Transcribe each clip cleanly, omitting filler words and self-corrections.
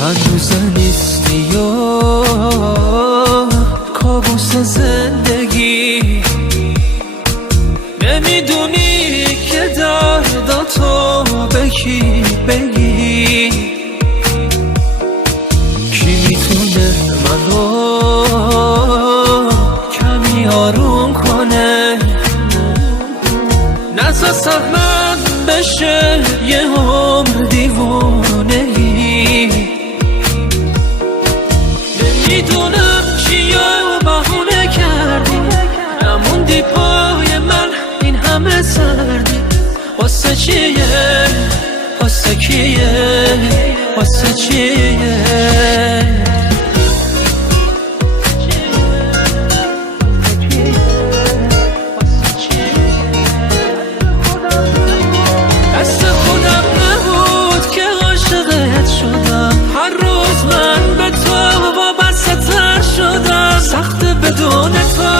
چند روز نیستی و کابوس زندگی، نمیدونی که درداتو به کی بگی. کی میتونه منو کمی آروم کنه، نذار سهمن بشه یه عمر دیوونه‌ای. نمیدونم چیا بهونه کردی، نموندی پای من این همه سردی. واسه چیه؟ واسه کیه؟ واسه چیه؟ بدون تو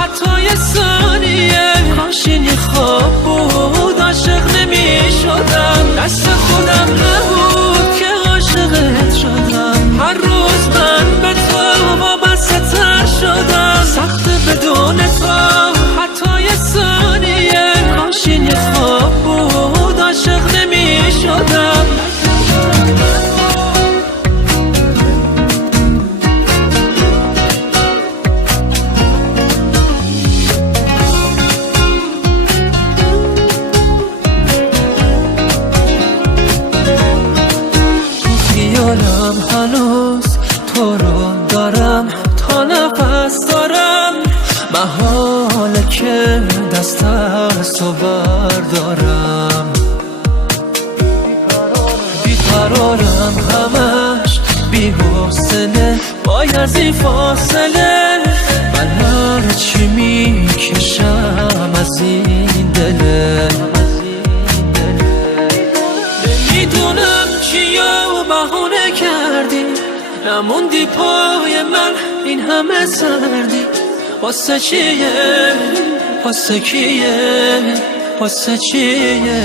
حتی یه ثانیه کاش این یه خواب بود، عاشق نمی شدم. دست خودم نبود که عاشقت شدم. هر روز من به تو وابسته تر شدم. سخت بدون تو حتی یه ثانیه کاش این یه خواب بود، عاشق نمی شدم. خیالم هنوز تو رو دارم، تا نفس دارم. محاله که دست از تو بردارم. بیقرارم همش بی حوصله، بایزی فاصله. من هر چی میکشم از این دله. نمیدونم چیا بهونه کردی، نموندی پای من این همه سردی. واسه چیه؟ واسه کیه؟ واسه چیه؟